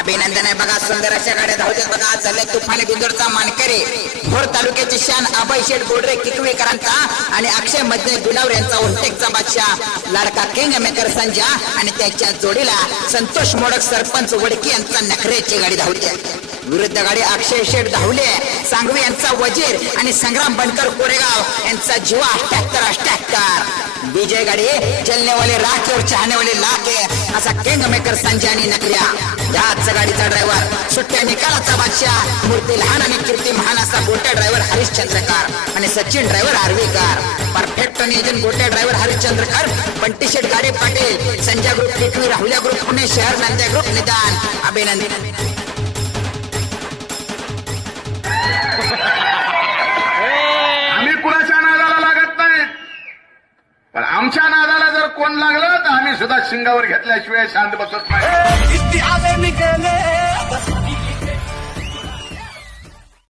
अभिनंदन आहे. बघा सुंदर अशा गाड्या धावतात. बघा आज झाले तुफानी गुंजरचा मानकरी भोर तालुक्याचे शान अभय शेठ बोडरे किकवेकरांचा आणि अक्षयमध्ये गुलावर यांचा उंटेकचा बादशाह लाडका किंग मेकर संजा आणि त्याच्या जोडीला संतोष मोडक सरपंच वडकी यांचा नखरेची गाडी धावते. विरुद्ध गाडी अक्षय शेठ धावले. सांगवी यांचा वजीर आणि संग्राम बनकर कोरेगाव यांचा जीवा अष्ट्याहत्तर अष्ट्याहत्तर विजय गाडी चलने वाले राख और चाहने वाले लाख है असा किंग मेकर संजय आणि याच गाडीचा ड्रायव्हर सुट्ट्या निकालाचा बादशाह मूर्ती लहान आणि कीर्ती महान असा गोट्या ड्रायव्हर हरिश्चंद्रकार आणि सचिन ड्रायव्हर आर्वीकार परफेक्ट नियोजन Gotya driver Harishchandrakar Bunty Shet Gade Patil Sanjay group Kitvi Rahulya group Pune शहर नांद्या ग्रुप निदान. अभिनंदन. पण आमच्या नादाला जर कोण लागलं तर आम्ही सुद्धा शिंगावर घेतल्याशिवाय शांत बसत नाही. मी